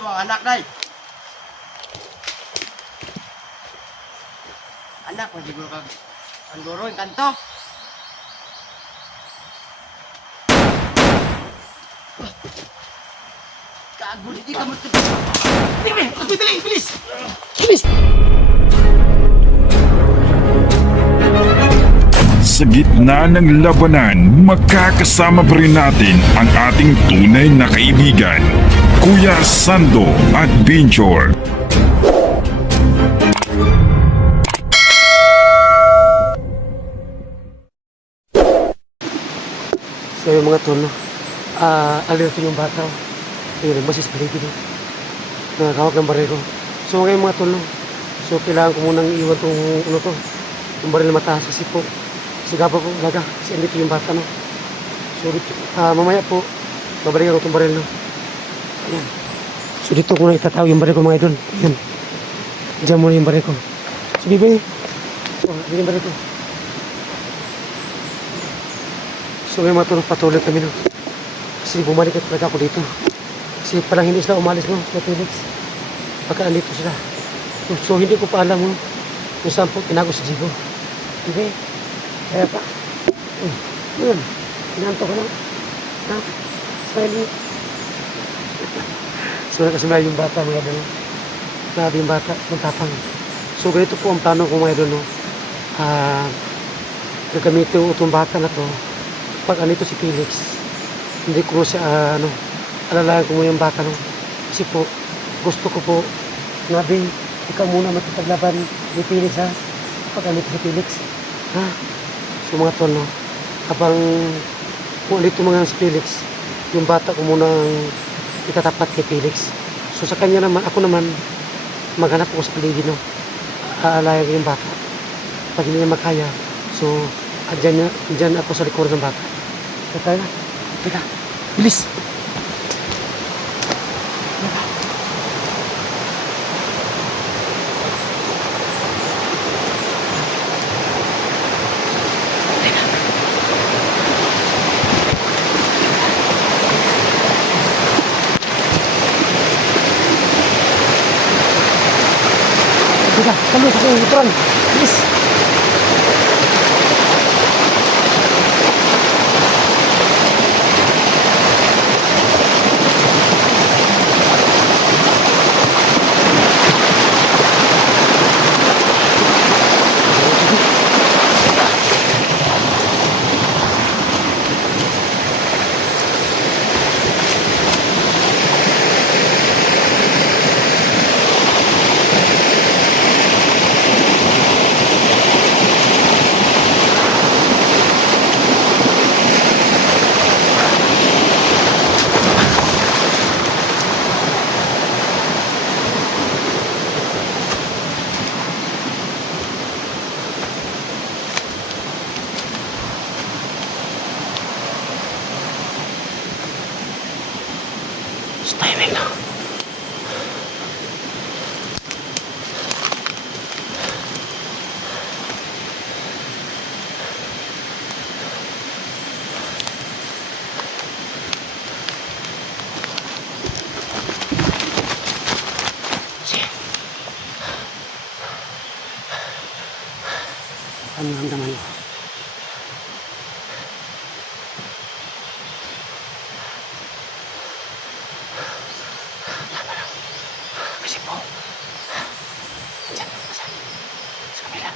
sa mga anak, day. Anak, masiguro kag ang guro, yung kanto. Gago, hindi ka matapos. Dali, bilis! Bilis! Sa gitna ng labanan, magkakasama pa rin natin ang ating tunay na kaibigan, Kuya Sando at Binjor. So yung mga tono, alerto yung bata. Ayun, basis paligid. Nakakawag ng baril ko. So ngayon mga tono, so kailangan ko munang iwan itong ano to, yung baril na mataas kasi po, sigapa po, laga, kasi andito yung bata, no. So dito, mamaya po, babalikan ko itong baril, no. Ayan. So dito ko na itataw yung baril ko mga idol. Ayan. Diyan muna yung baril ko. So bibili. So, yung baril ko. So may mga tulong patuloy kami, no. Kasi bumalik at talaga ako dito. Kasi parang hindi sila umalis, no, sa Felix. Pagka andito sila. So hindi ko pa alam, no, kung saan po tinago si Jigo. Okay? Kaya pa. Yun. Pinanto ko na. Smiley. So nakasmile yung bata, mga idol. Grabe yung bata, magtapang. So ganito po ang plano ko, mga idol, no. Gagamitin ko itong bata na to. Pag anito si Felix, hindi ko siya, alalayan ko muna yung bata, no. Kasi po, gusto ko po, nabi, ikaw muna matipaglaban ni Felix, ha. Pag anito si Felix, ha. So mga tol, no, habang kung anito mga si Felix, yung bata ko muna itatapat kay Felix. So sa kanya naman, ako naman, maghanap ko sa paligid, no. Aalayan ko yung bata. Pag hindi niya makaya, so, andyan ako sa likod ng bata. Kaya na. Teka. Bilis. Teka. Kami sa likuran. Bilis. Timing na. Ano naman mo? Kasi po, andyan, saan? Sa kabila.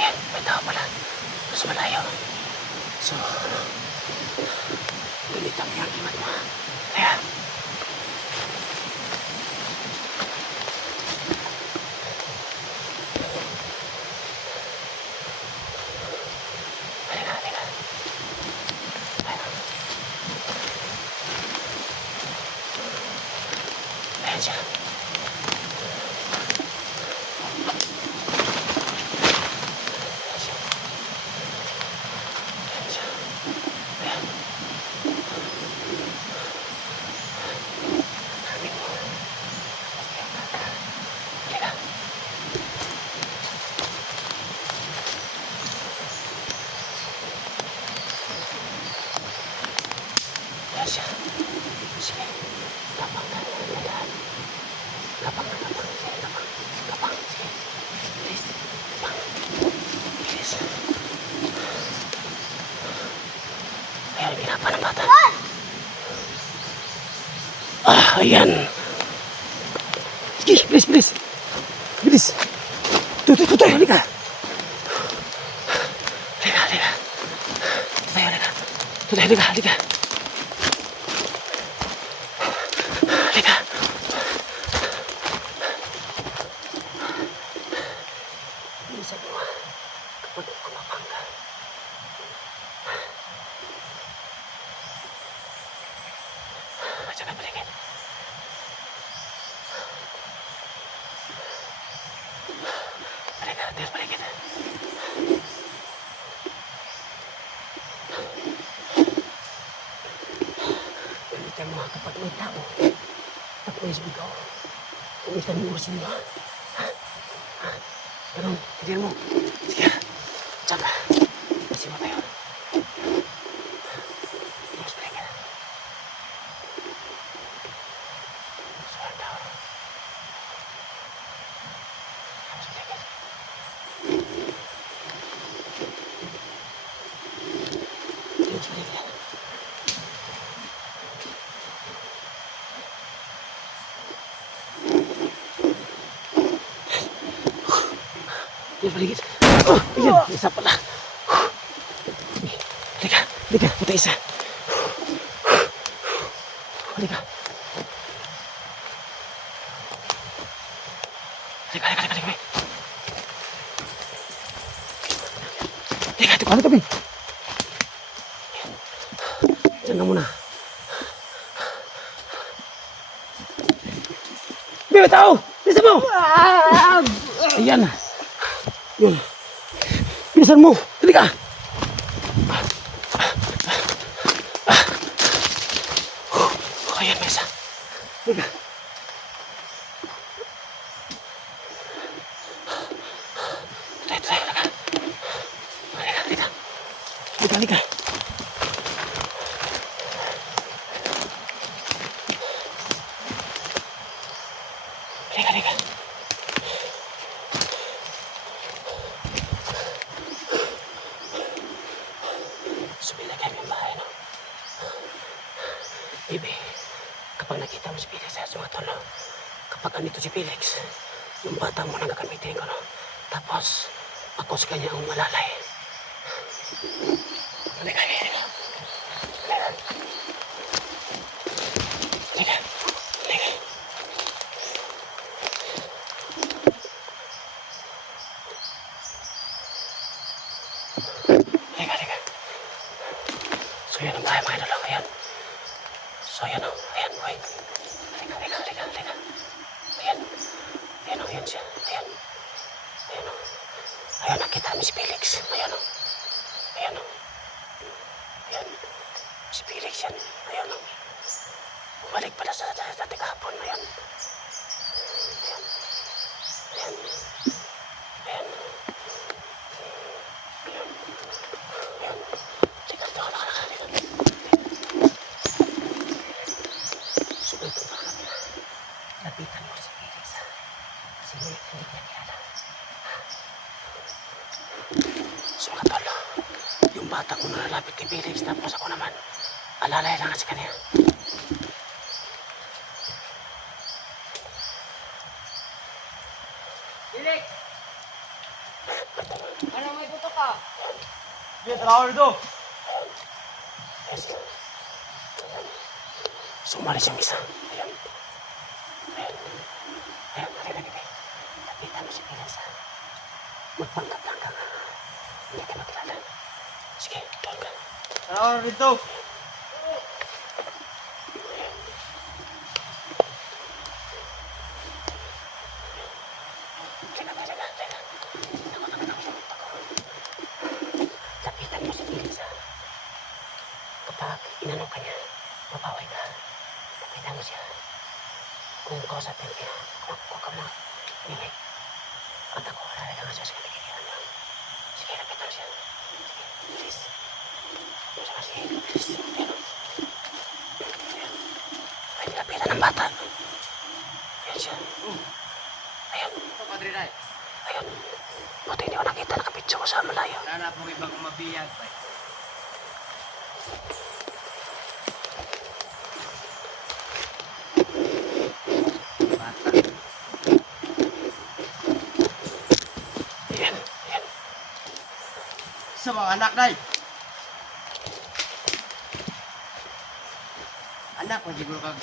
Ayan, may tao pala. Mas malayo. So, ganito ang iyang imat mo. Kaya, ayan siya. ng bata. Ayan. Sige, bilis, bilis. Bilis. Tutoy, halika. Halika. Tutoy, halika. Tutoy, halika. Halika. Minsan mo, kapag kumapang ka, Diyan ka paligid. Paligid, Del, paligid. Gamitan mo kapag may tao. Kapag may sumigaw. Gamitan mo oras mo. Ganun, hindi mo. Sige, diyan ka. Kasi mo tayo. Mas paligid. Dia paligid. Oh, ayan, isa pala. Halika, puta isa. Halika. Halika. Halika, tukang kami. Diyan na muna. May tao! Bisa mo! Ayan. Yun. Bilisan mo! Halika! Ayan, may isa. Halika. Halika. Sumila kami yung bahay, no? Bibi, kapag nakita mo si Felix sa sumaton, no? Kapag andito si Felix, yung bata mo nang gagamitin ko, no? Tapos, ako sa kanya ang malalay. Halika. So yan ang bahay mga idol, ayan. So yan o, ayan, wait. Halika. Ayan siya, ayan o. Ayan, nakita namin si Felix, ayan o. Ayan, si Felix yan, ayan o. Bumalik pala sa dati kahapon, ayan. Lapitan mo si Felix, ha? Kasi hindi niya kilala. So mga tol, yung bata ko nalalapit kay Felix, tapos ako naman, alalay lang sa kanya. Felix! Ano may puto ka? Sige, tarawa rito. Yes. So umalis yung isa. Ayan, halika. Lapitan mo si Felix, ha? Magpanggap lang ka. Hindi ka makilala. Sige, doon ka. Tarawa rito. Lapitan mo si Felix, ha? Kapag inanong ka niya, mapaway ka. Lapitan mo siya. Kung kausapin niya, huwag ka mga ingay. At ako, lalala nga siya sa kanikikiran niya. Sige, lapitan mo siya. Sige, bilis. Sige, bilis. Ayan. Pwede lapitan ng bata. Ayan siya. Ayan. Ito, Padre Ray. Ayan. Buti hindi ko nakita, nakapitso ko sa malayo. Nanap mo ibang mabiyag, pa. sa mga anak, day. Anak, magiguro kag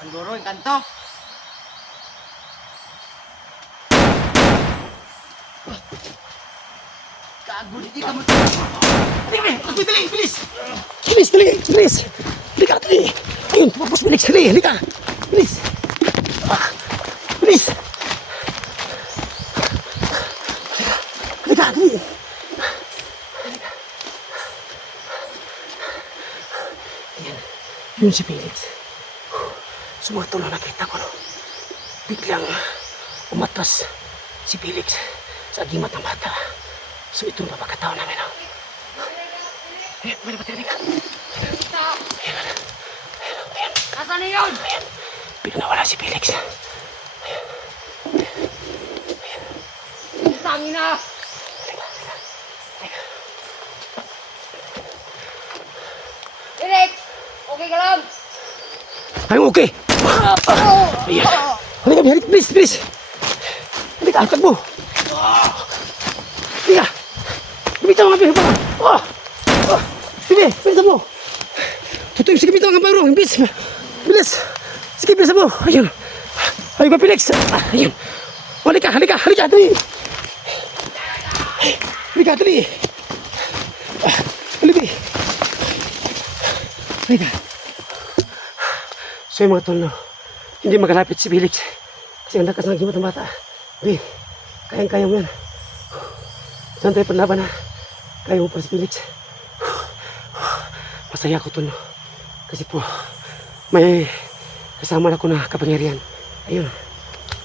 ang guro, yung kanto. Gago, hindi ka mo. Dali, hospital, bilis! Bilis, dali, bilis. Halika, dali. Ayun, tapos Felix, dali, halika. Bilis. Bilis. Halika, dali. Ayan, yun si Felix. Sumato na nakita ko, no. Biglang umatras si Felix sa agimat ng bata. So ito na pagkataon namin, no. Ayan, mana ba talaga? Ayan. Nasaan na yun? Ayan. Biglang nawala si Felix. Tangin na! Felix! Okay ka lang? Ay, okay. Ayan. Halika, halika, please, please. Halika, takbo. Halika. Bitaw nga, bitaw nga. Sige, bilisan mo. Tutoy, sige, bitaw nga, baro. Bilis, bilis. Sige, bilisan mo. Ayun. Ayun ka, Felix. Ayun. Halika, halika, halika, dali. Halika, dali. Halika. Halika. So yung mga tol, no, hindi magalapit si Felix. Kasi ang lakas ng gimat ng bata. Hindi, kayang-kaya mo yan. Saan tayo panlaban, ha? Kaya mo pa si Felix. Masaya ko tol, no. Kasi po, may kasama na ko na kapangyarihan. Ayun,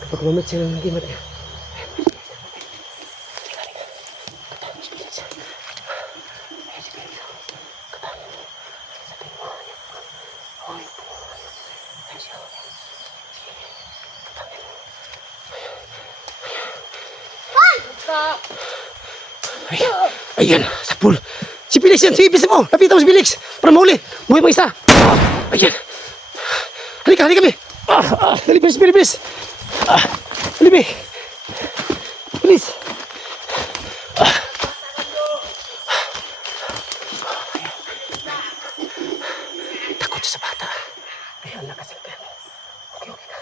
kapag mamit siya ng gimat niya. Ayan, sa pool. Si Felix yan, sige, bisa mo. Lapitan mo si Felix. Para mahuli. Buhay mo isa. Ayan. Halika, halika, be. Dali, bilis, bilis, bilis. Dali, be. Bilis. Takot siya sa bata. Ayan, nakasagan. Okay, okay ka.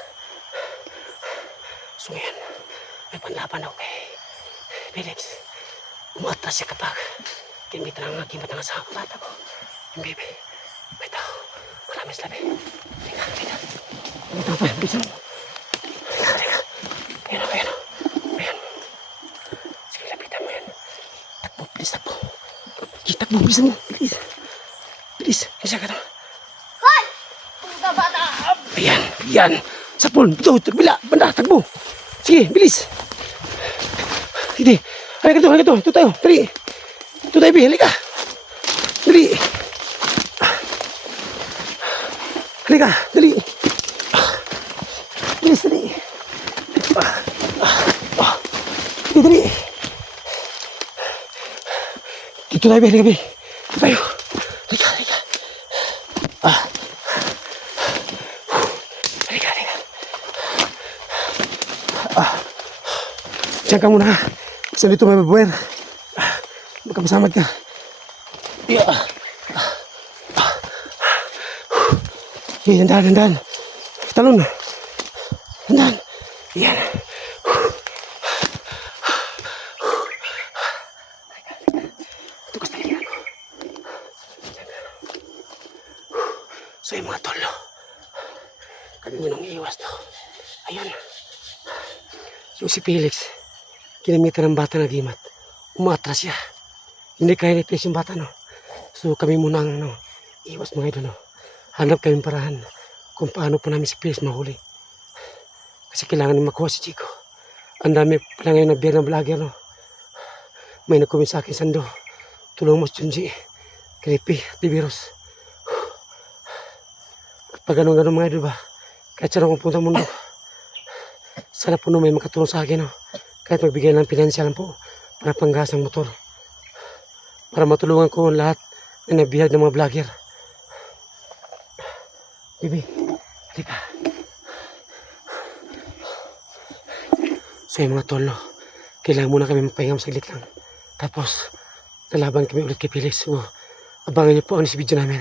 So, ngayon, may panlaban ako kay Felix. Umatras siya kapag kinimit ng agimat ng asawa bata ko. Yung bebe. May tao. Marami sila, be. Halika, halika. Halika pa, bisa mo. Halika, halika. Ayan, ayan. Ayan. Sige, lapitan mo yan. Takbo, bilis, takbo. Sige, takbo, bisa mo. Bilis. Bilis. Kasi ka na. Hoy! Pumunta bata! Ayan, ayan. Sa pool. Ito, tagbila. Banda, takbo. Sige, bilis. Sige. Halika to, halika to. Ito tayo. Dali. Ito tayo, Bi. Halika. Dali. Halika. Dali. Bilis, dali. Dali, dali. Dito tayo, Bi. Halika, Bi. Ito tayo. Halika, halika. Halika, halika. Diyan ka muna, ha. Kasi dito may babuwer. Magkapasamad ka. Okay, dandan, dandan. Talon. Dandan. Yan. Ito kasi talaga. So yung mga tolo. Kanina nung iiwas to. Ayun. Yung si Felix. Kinamitan ng bata na gimat. Umatras siya. Hindi kaya nipis yung bata, no. So kami muna ang iwas mga idol, no. Hanap kami parahan kung paano po namin si Felix mahuli. Kasi kailangan makuha si Chico. Ang dami pala ngayon nagbiyak ng vlogger, no. May nagkomment sa akin, Sando, tulong mo si Junji, Creepy, Tibiros. At pag ganun-ganun mga idol ba, kahit saan akong punta mundo, sana po may makatulong sa akin, no. Kahit magbigay ng pinansyal po para panggas ng motor. Para matulungan ko lahat na nabihag ng mga vlogger. Bibi, halika. So yung mga tolo, kailangan muna kami magpahinga saglit lang. Tapos, lalaban kami ulit kay Felix. So, abangan niyo po ang next video namin.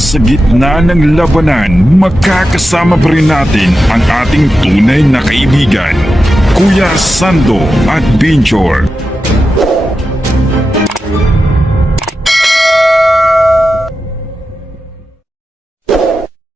Sa gitna ng labanan, magkakasama pa rin natin ang ating tunay na kaibigan, Kuya Sando at Binjor.